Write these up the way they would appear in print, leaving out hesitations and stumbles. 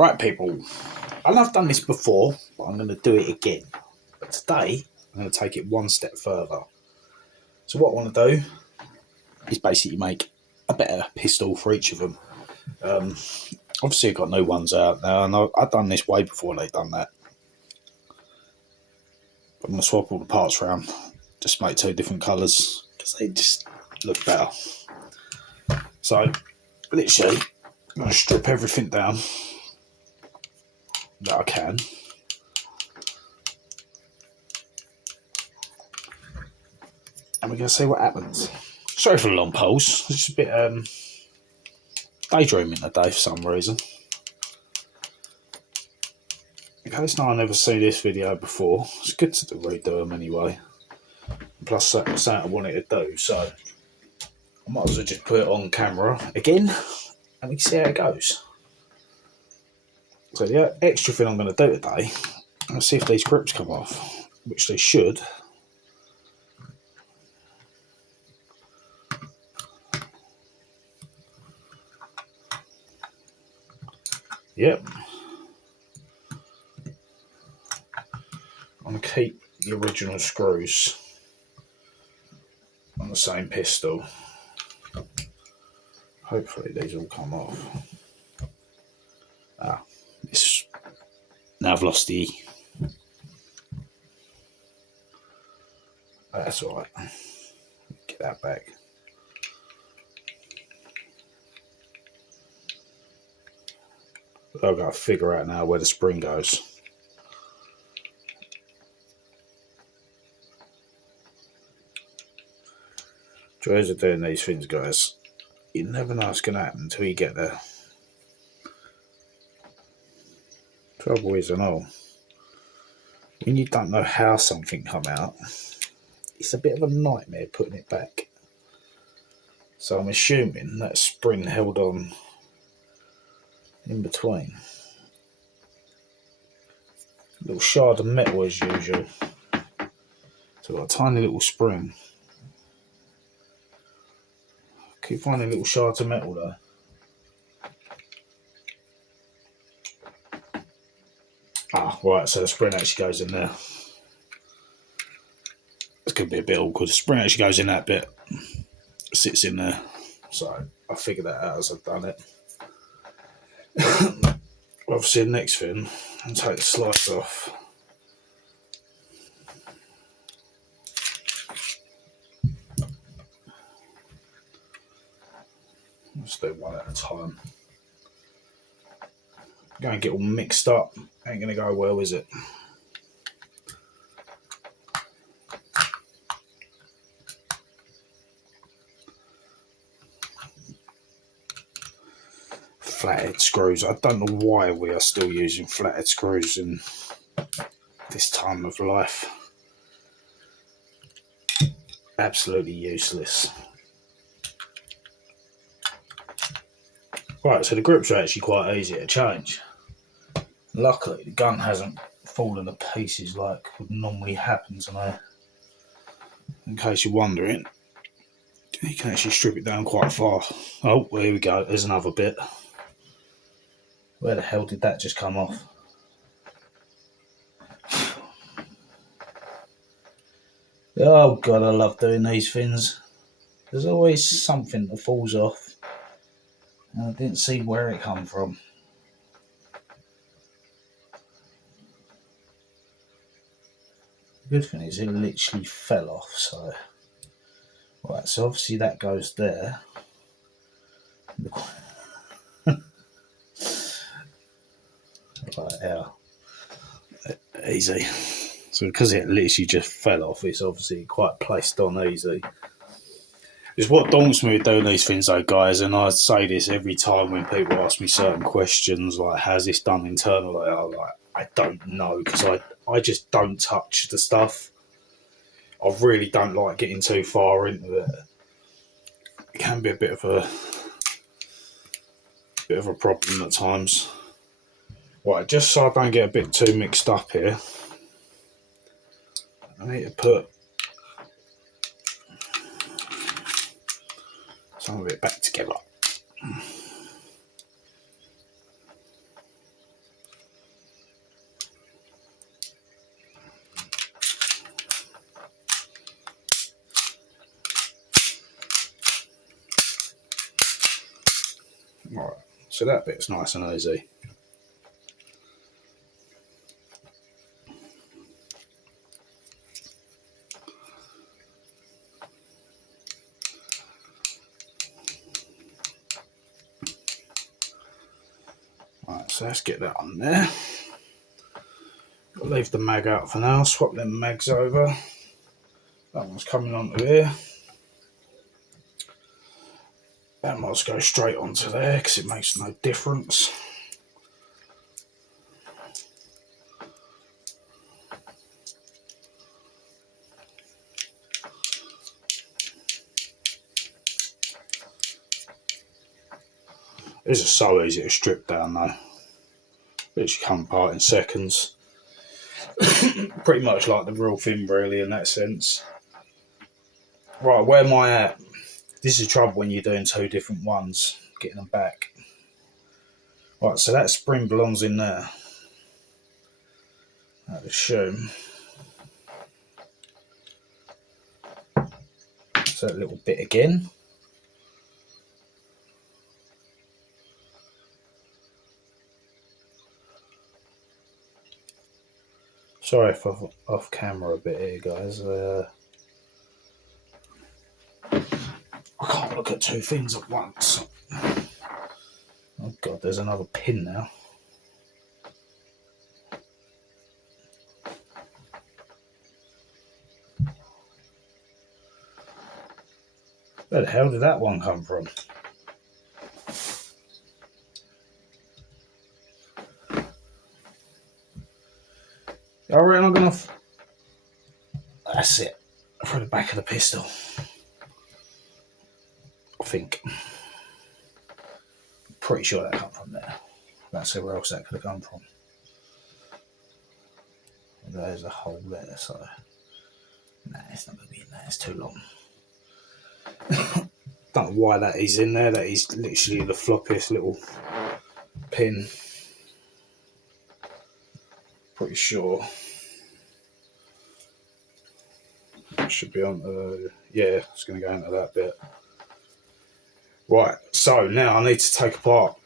Right, people, and I've done this before, but I'm going to do it again. But today, I'm going to take it one step further. So what I want to do is basically make a better pistol for each of them. Obviously, I've got new ones out now, and I've done this way before they've done that. I'm going to swap all the parts around, just make two different colours, because they just look better. So, literally, I'm going to strip everything down that I can. And we're going to see what happens. Sorry for the long pause. It's just a bit daydreaming today for some reason. In case no one ever seen this video before, it's good to redo them anyway. Plus, that's something I wanted to do, so I might as well just put it on camera again and we can see how it goes. So the extra thing I'm going to do today, I'm going to see if these grips come off, which they should. Yep. I'm going to keep the original screws on the same pistol. Hopefully these all come off. Now I've lost the... That's alright. Get that back. I've got to figure out now where the spring goes. Joys of doing these things, guys. You never know what's going to happen until you get there. Trouble is and all, when you don't know how something come out, it's a bit of a nightmare putting it back. So I'm assuming that spring held on in between. A little shard of metal as usual. So I've got a tiny little spring. Keep finding little shards of metal though. Ah, right, so the spring actually goes in there. It's going to be a bit awkward. The spring actually goes in that bit. Sits in there. So I figured that out as I've done it. Obviously the next thing, I'll take the slice off. Let's do one at a time. Going to get all mixed up. Ain't going to go well, is it? Flathead screws. I don't know why we are still using flathead screws in this time of life. Absolutely useless. Right, so the grips are actually quite easy to change. Luckily, the gun hasn't fallen to pieces like would normally happen to me. In case you're wondering, you can actually strip it down quite far. Oh, here we go. There's another bit. Where the hell did that just come off? Oh God, I love doing these things. There's always something that falls off, and I didn't see where it come from. The good thing is it literally fell off, so... Right, so obviously that goes there. Right, yeah. Easy. So because it literally just fell off, it's obviously quite placed on easy. It's what daunts me with doing these things though, guys, and I say this every time when people ask me certain questions, like, how's this done internally? I'm like, I don't know, because I just don't touch the stuff. I really don't like getting too far into it. It can be a bit of a problem at times. Right, just so I don't get a bit too mixed up here, I need to put some of it back together. Right, so that bit's nice and easy. Right, so let's get that on there. I'll leave the mag out for now, swap them mags over. That one's coming onto here. That might go straight onto there because it makes no difference. This is so easy to strip down though. Literally come apart in seconds. Pretty much like the real thing really in that sense. Right, where am I at? This is the trouble when you're doing two different ones, getting them back. Right, so that spring belongs in there. I'd assume. So that little bit again. Sorry if I'm off camera a bit here, guys. I can't look at two things at once. Oh god, there's another pin now. Where the hell did that one come from? I reckon I'm gonna... That's it. For the back of the pistol. I think. Pretty sure that come from there. That's where else that could have come from. There's a hole there, so nah, it's not going to be in there. It's too long. Don't know why that is in there. That is literally the floppiest little pin. Pretty sure. It should be on. Yeah, it's going to go into that bit. Right. So now I need to take apart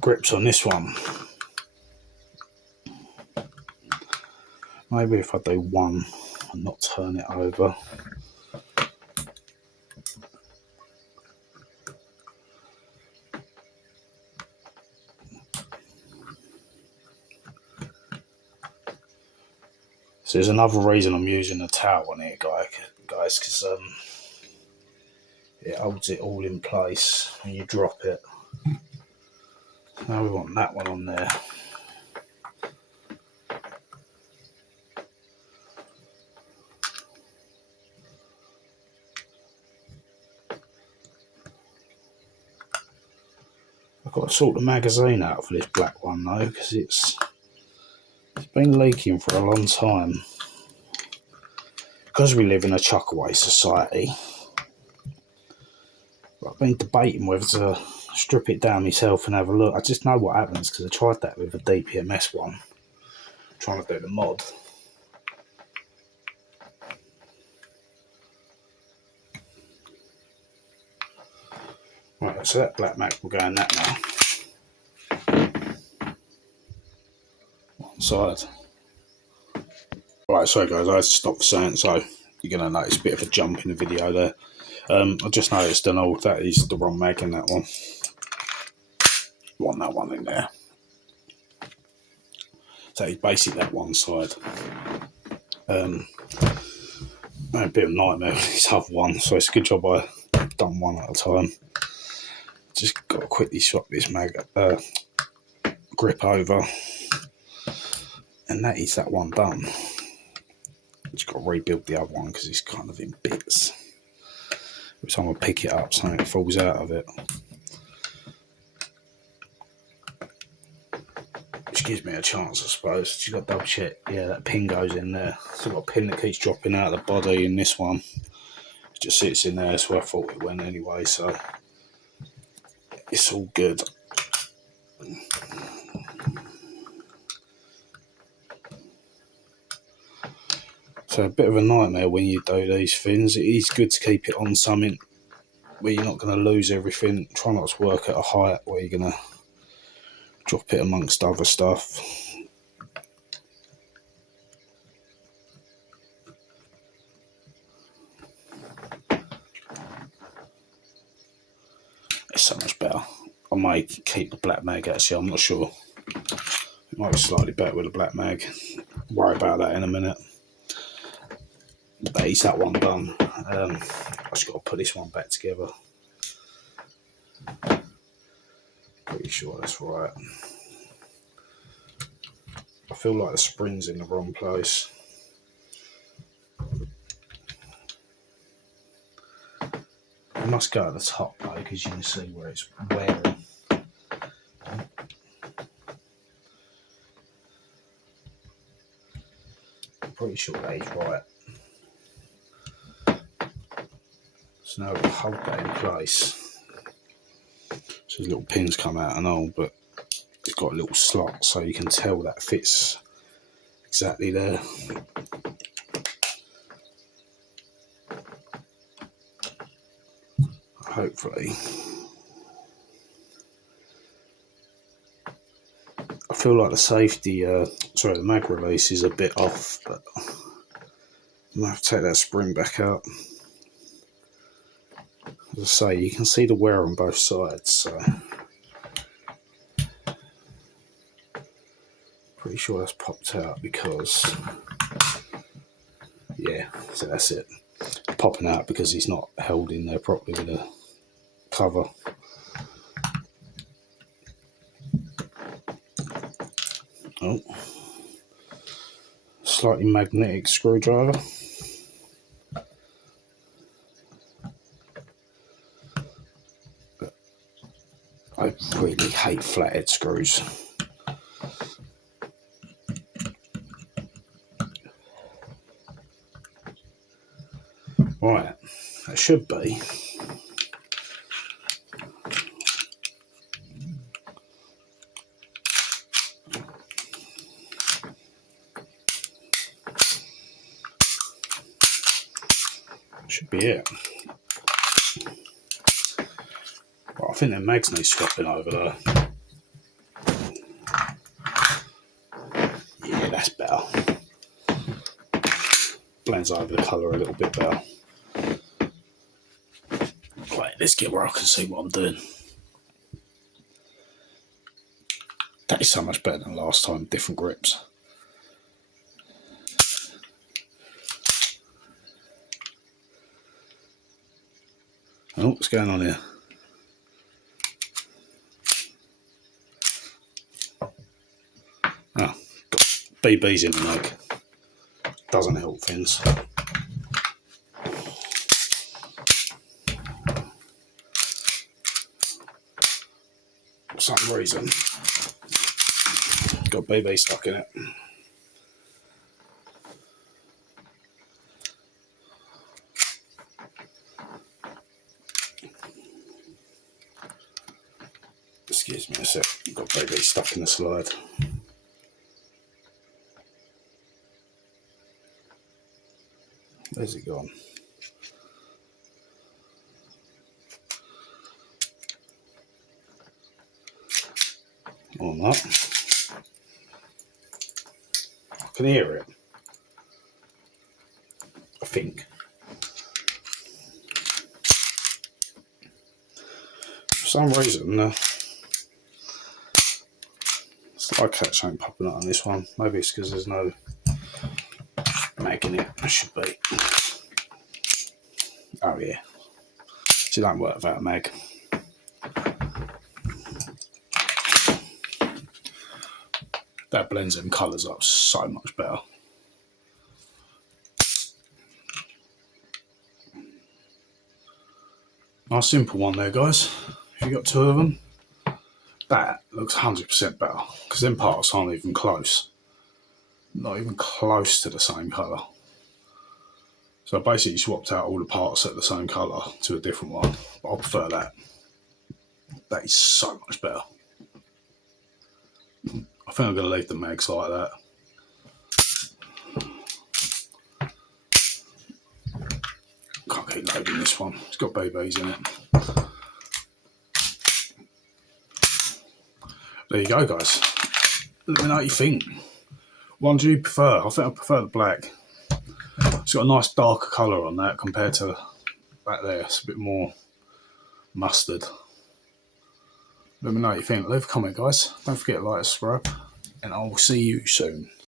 grips on this one. Maybe if I do one and not turn it over. So there's another reason I'm using a towel on here, guys, because it holds it all in place when you drop it. Now we want that one on there. I've got to sort the magazine out for this black one though, because it's been leaking for a long time. Because we live in a chuck away society, I've been debating whether to strip it down myself and have a look. I just know what happens because I tried that with a DPMS one, trying to do the mod. Right, so that black mag will go in that now. One side. Right, sorry guys, I had to stop for saying, so you're going to notice a bit of a jump in the video there. I just noticed, that is the wrong mag in that one. Want that one in there. So it's basically that one side. A bit of a nightmare with this other one, so it's a good job I've done one at a time. Just got to quickly swap this grip over, and that is that one done. Just got to rebuild the other one because it's kind of in bits. Every time I pick it up, something falls out of it, which gives me a chance, I suppose. Just got to double check. Yeah, that pin goes in there. So I've got a pin that keeps dropping out of the body in this one. It just sits in there, so I thought it went anyway. So it's all good. So a bit of a nightmare when you do these things. It is good to keep it on something where you're not going to lose everything. Try not to work at a height where you're going to drop it amongst other stuff. It's so much better. I may keep the black mag actually, I'm not sure. It might be slightly better with a black mag. Worry about that in a minute. But is that one done? I just got to put this one back together. Pretty sure that's right. I feel like the spring's in the wrong place. I must go at the top though, because you can see where it's wearing. I'm pretty sure that is right. So now we'll hold that in place. So little pins come out and all, but it's got a little slot so you can tell that fits exactly there. Hopefully. I feel like the safety, the mag release is a bit off, but I'm going to have to take that spring back out. As I say, you can see the wear on both sides, so pretty sure that's popped out because, yeah, so that's it. Popping out because it's not held in there properly with a cover. Oh, slightly magnetic screwdriver. I really hate flathead screws. Right, that should be. Should be it. Well, I think the mags need swapping over there. Yeah, that's better. Blends over the colour a little bit better. Right, let's get where I can see what I'm doing. That is so much better than last time, different grips. Oh, what's going on here? Oh, got BBs in the mag. Doesn't help things. For some reason, got BB stuck in it. Excuse me a sec, got BB stuck in the slide. Where's it gone? Or not. I can hear it. I think. For some reason, slide catch ain't popping up on this one. Maybe it's because there's no mag in it. There should be. Oh yeah. So it don't work without a mag. That blends them colours up so much better. Nice simple one there, guys. If you got two of them, that looks 100% better because them parts aren't even close. Not even close to the same colour. So I basically swapped out all the parts at the same colour to a different one. But I prefer that. That is so much better. I think I'm going to leave the mags like that. Can't nothing loading this one. It's got BBs in it. There you go, guys. Let me know what you think. One do you prefer? I think I prefer the black. It's got a nice darker colour on that compared to back there. It's a bit more mustard. Let me know what you think. Leave a comment, guys. Don't forget to like and subscribe, and I'll see you soon.